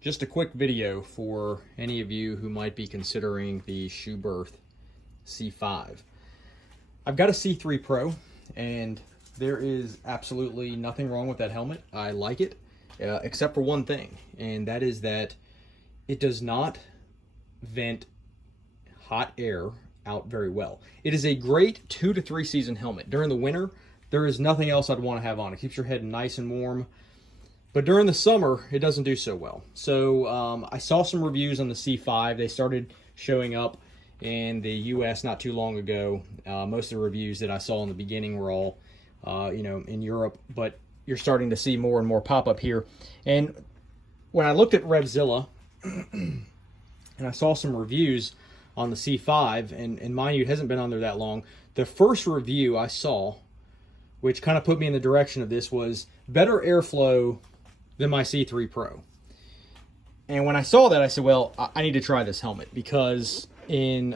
Just a quick video for any of you who might be considering the Schuberth C5. I've got a C3pro, and there is absolutely nothing wrong with that helmet. I like it, except for one thing, and that is that it does not vent hot air out very well. It is a great 2 to 3 season helmet. During the winter, there is nothing else I'd want to have on. It keeps your head nice and warm. But during the summer, it doesn't do so well. So I saw some reviews on the C5. They started showing up in the US not too long ago. Most of the reviews that I saw in the beginning were all, in Europe. But you're starting to see more and more pop up here. And when I looked at Revzilla, and I saw some reviews on the C5, and mind you, it hasn't been on there that long. The first review I saw, which kind of put me in the direction of this, was better airflow than my C3pro. And when I saw that, I said, well, I need to try this helmet, because in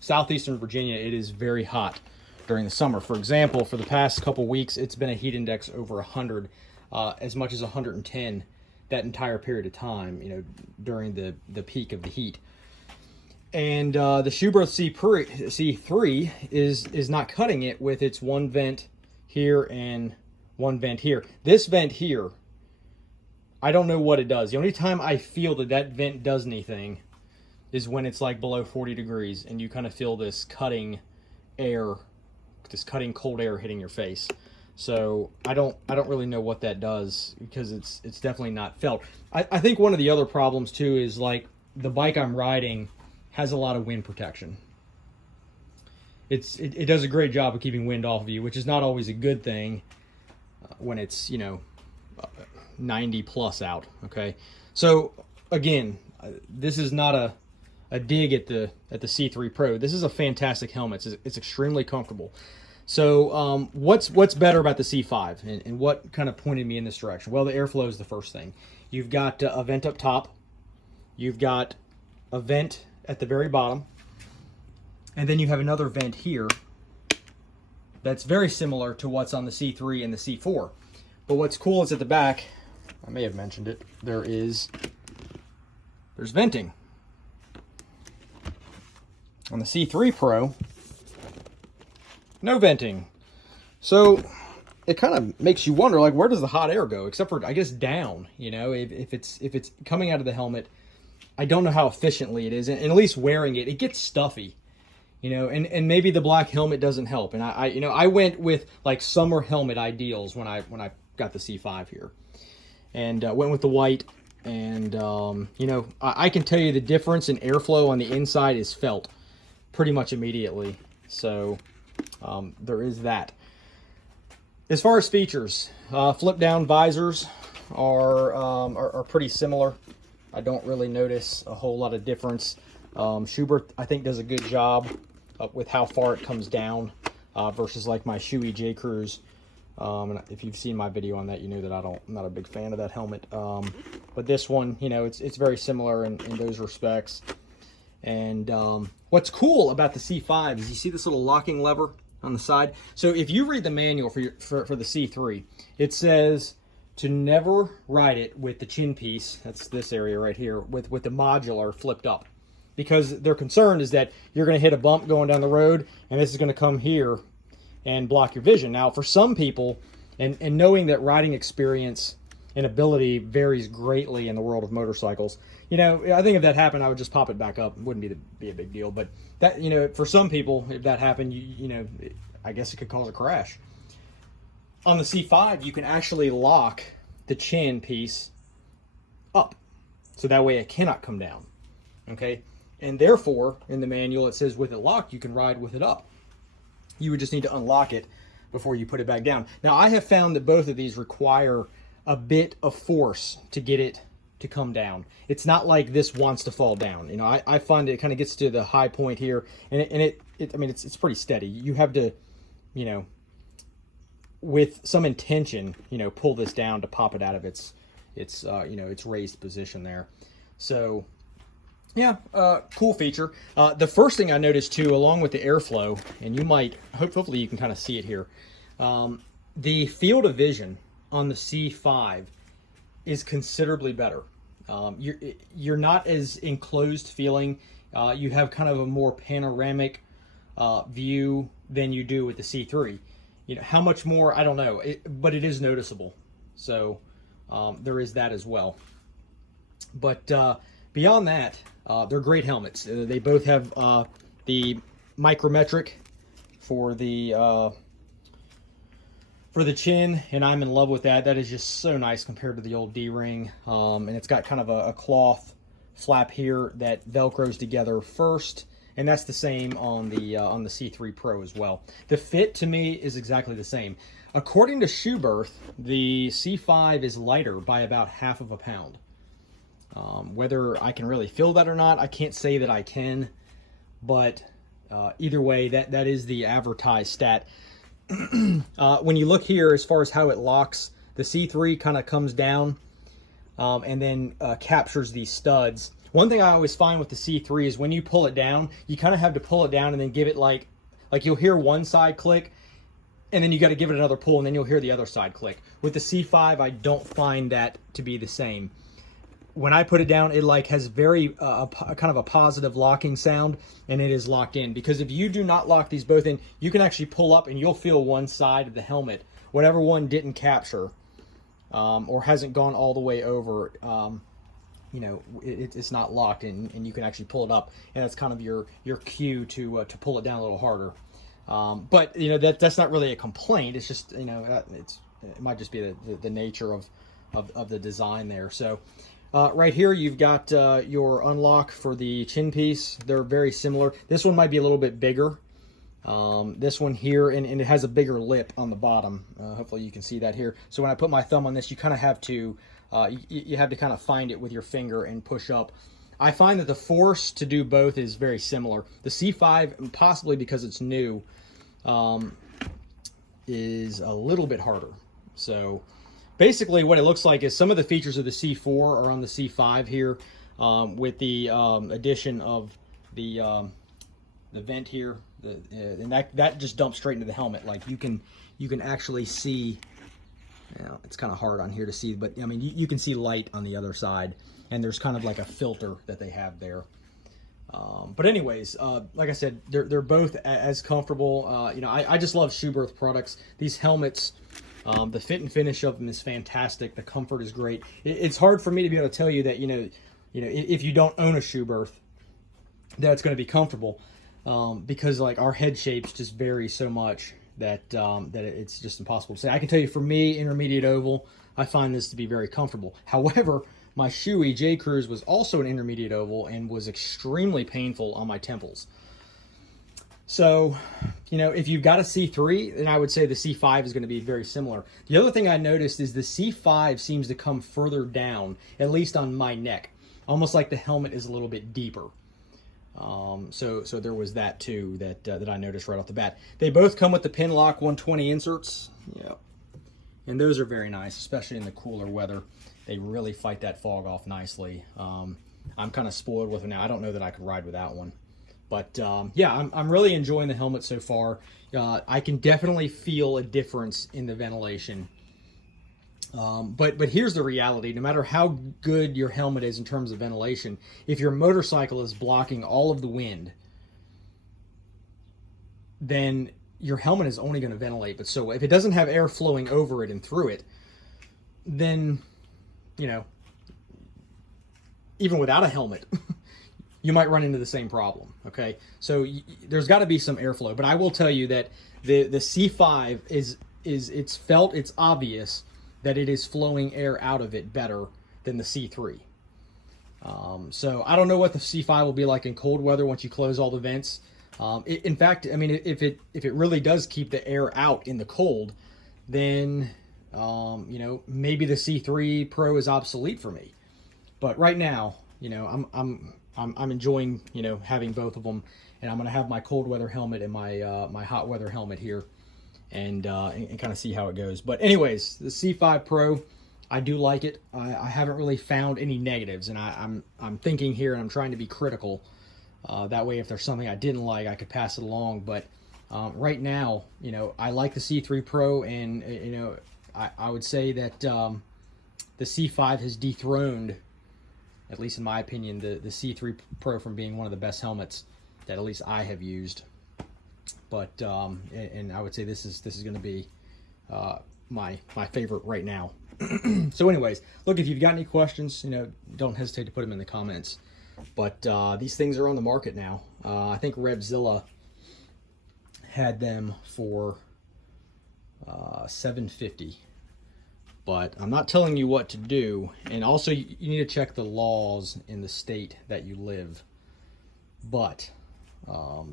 southeastern Virginia, it is very hot during the summer. For example, for the past couple weeks, it's been a heat index over 100, as much as 110 that entire period of time, during the peak of the heat. And the Schuberth C3 is not cutting it with its one vent here and one vent here. This vent here, I don't know what it does. The only time I feel that vent does anything is when it's like below 40 degrees and you kind of feel this cutting air, this cutting cold air hitting your face. So I don't really know what that does, because it's definitely not felt. I think one of the other problems too is, like, the bike I'm riding has a lot of wind protection. It does a great job of keeping wind off of you, which is not always a good thing when it's 90 plus out. Okay, so again, this is not a dig at the C3pro. This is a fantastic helmet. It's extremely comfortable. So what's better about the C5, and what kind of pointed me in this direction? Well, the airflow is the first thing. You've got a vent up top. You've got a vent at the very bottom. And then you have another vent here that's very similar to what's on the C3 and the C4. But what's cool is at the back, I may have mentioned it, there's venting. On the C3pro, no venting. So it kind of makes you wonder, like, where does the hot air go? Except for, I guess, down. If it's coming out of the helmet, I don't know how efficiently it is. And at least wearing it gets stuffy. And maybe the black helmet doesn't help. And I went with like summer helmet ideals when I got the C5 here, and went with the white. And I can tell you the difference in airflow on the inside is felt pretty much immediately. So there is that. As far as features, flip down visors are pretty similar. I don't really notice a whole lot of difference. Schuberth, I think, does a good job with how far it comes down versus like my Schuey J Cruise. And if you've seen my video on that, you know that I'm not a big fan of that helmet. But this one, it's very similar in those respects. And what's cool about the C5 is you see this little locking lever on the side. So if you read the manual for the C3, it says to never ride it with the chin piece, that's this area right here, with the modular flipped up. Because their concern is that you're going to hit a bump going down the road, and this is going to come here and block your vision. Now, for some people, and knowing that riding experience and ability varies greatly in the world of motorcycles, I think if that happened, I would just pop it back up. It wouldn't be a big deal. But that, for some people, if that happened, I guess it could cause a crash. On the C5, you can actually lock the chin piece up, so that way it cannot come down. Okay, and therefore, in the manual, it says with it locked, you can ride with it up. You would just need to unlock it before you put it back down. Now, I have found that both of these require a bit of force to get it to come down. It's not like this wants to fall down. I find it kind of gets to the high point here, and it's pretty steady. You have to, with some intention, pull this down to pop it out of its raised position there. So yeah, cool feature. The first thing I noticed too, along with the airflow, and you might, hopefully you can kind of see it here, the field of vision on the C5 is considerably better. You're not as enclosed feeling. You have kind of a more panoramic view than you do with the C3. You know, how much more, I don't know, but it is noticeable. So there is that as well. But beyond that, they're great helmets. They both have the micrometric for the chin, and I'm in love with that. That is just so nice compared to the old D-ring. And it's got kind of a cloth flap here that velcros together first, and that's the same on the C3pro as well. The fit to me is exactly the same. According to Schuberth, the C5 is lighter by about half of a pound. Whether I can really feel that or not, I can't say that I can, but either way, that is the advertised stat. When you look here, as far as how it locks, the C3 kind of comes down and then captures these studs. One thing I always find with the C3 is when you pull it down, you kind of have to pull it down and then give it like you'll hear one side click, and then you got to give it another pull, and then you'll hear the other side click. With the C5, I don't find that to be the same. When I put it down, it like has very kind of a positive locking sound, and it is locked in. Because if you do not lock these both in, you can actually pull up and you'll feel one side of the helmet, whatever one didn't capture or hasn't gone all the way over. You know, it's not locked in, and you can actually pull it up, and that's kind of your cue to pull it down a little harder. But you know, that's not really a complaint. It's just, you know, it might just be the nature of the design there. So. Right here, you've got your unlock for the chin piece. They're very similar. This one might be a little bit bigger. This one here, and it has a bigger lip on the bottom. Hopefully you can see that here. So when I put my thumb on this, you kind of have to, you have to kind of find it with your finger and push up. I find that the force to do both is very similar. The C5, possibly because it's new, is a little bit harder. So basically, what it looks like is some of the features of the C4 are on the C5 here, with the addition of the vent here, and that just dumps straight into the helmet. Like you can actually see. You know, it's kind of hard on here to see, but I mean you can see light on the other side, and there's kind of like a filter that they have there. But anyways, like I said, they're both as comfortable. You know, I just love Schuberth products. These helmets. The fit and finish of them is fantastic. The comfort is great. It's hard for me to be able to tell you that, you know, if you don't own a Schuberth, that it's going to be comfortable, because like our head shapes just vary so much that it's just impossible to say. I can tell you, for me, intermediate oval, I find this to be very comfortable. However, my Schuey J Cruise was also an intermediate oval and was extremely painful on my temples. So, you know, if you've got a C3, then I would say the C5 is going to be very similar. The other thing I noticed is the C5 seems to come further down, at least on my neck, almost like the helmet is a little bit deeper. So there was that too that I noticed right off the bat. They both come with the Pinlock 120 inserts. Yeah, and those are very nice, especially in the cooler weather. They really fight that fog off nicely. I'm kind of spoiled with them now. I don't know that I could ride without one. But yeah, I'm really enjoying the helmet so far. I can definitely feel a difference in the ventilation. But here's the reality. No matter how good your helmet is in terms of ventilation, if your motorcycle is blocking all of the wind, then your helmet is only going to ventilate. But so if it doesn't have air flowing over it and through it, then, you know, even without a helmet, you might run into the same problem, okay? So there's got to be some airflow. But I will tell you that the C5 it's felt, it's obvious that it is flowing air out of it better than the C3. So I don't know what the C5 will be like in cold weather once you close all the vents. In fact, I mean, if it really does keep the air out in the cold, then you know, maybe the C3 Pro is obsolete for me. But right now, you know, I'm enjoying, you know, having both of them, and I'm gonna have my cold weather helmet and my my hot weather helmet here, and kind of see how it goes. But anyways, the C5 Pro, I do like it. I haven't really found any negatives, and I'm thinking here, and I'm trying to be critical. That way, if there's something I didn't like, I could pass it along. But right now, you know, I like the C3 Pro, and you know, I would say that the C5 has dethroned at least in my opinion, the C3 Pro from being one of the best helmets that at least I have used. But and I would say this is going to be my favorite right now. So anyways, look, if you've got any questions, don't hesitate to put them in the comments. But these things are on the market now. I think Revzilla had them for $750. But I'm not telling you what to do. And also, you need to check the laws in the state that you live. But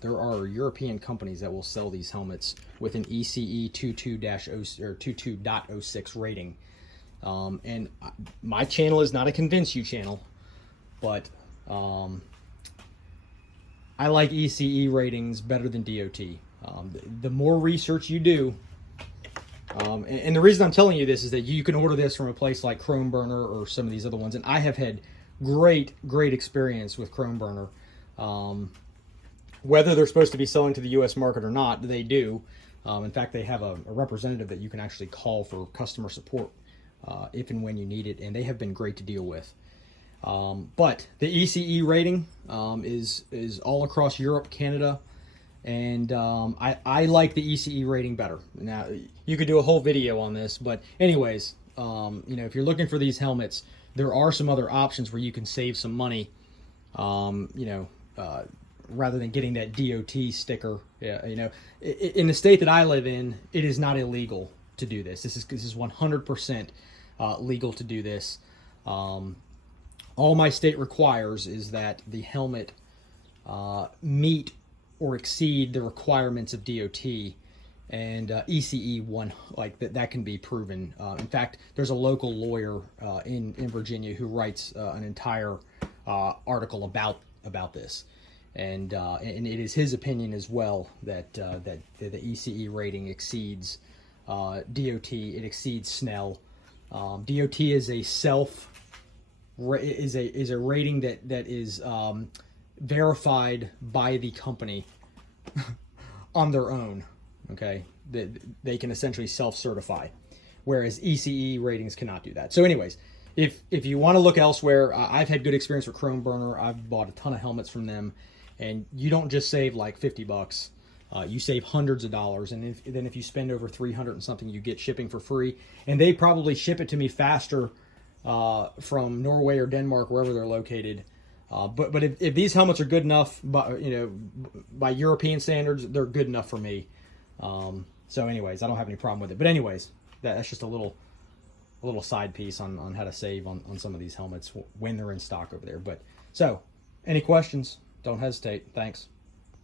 there are European companies that will sell these helmets with an ECE 22.06 rating. And my channel is not a convince you channel, but I like ECE ratings better than DOT. The more research you do, and the reason I'm telling you this is that you can order this from a place like Chrome Burner or some of these other ones, and I have had great experience with Chrome Burner. Whether they're supposed to be selling to the U.S. market or not, they do. In fact, they have a representative that you can actually call for customer support if and when you need it, and they have been great to deal with. But the ECE rating is all across Europe, Canada, and I like the ECE rating better. Now, you could do a whole video on this, but anyways, if you're looking for these helmets, there are some other options where you can save some money, rather than getting that DOT sticker. In the state that I live in, it is not illegal to do this. This is 100% legal to do this. All my state requires is that the helmet meet or exceed the requirements of DOT, and ECE one that can be proven. In fact, there's a local lawyer in Virginia who writes an entire article about this, and it is his opinion as well that the ECE rating exceeds DOT. It exceeds Snell. DOT is a is a rating that is verified by the company on their own. Okay, they can essentially self-certify, whereas ECE ratings cannot do that. So anyways, if you want to look elsewhere, I've had good experience with Chrome Burner. I've bought a ton of helmets from them, and you don't just save like $50. You save hundreds of dollars, and then if you spend over 300 and something, you get shipping for free, and they probably ship it to me faster from Norway or Denmark, wherever they're located. But if these helmets are good enough, by European standards, they're good enough for me. So anyways, I don't have any problem with it. But anyways, that's just a little side piece on how to save on some of these helmets when they're in stock over there. But so, any questions? Don't hesitate. Thanks.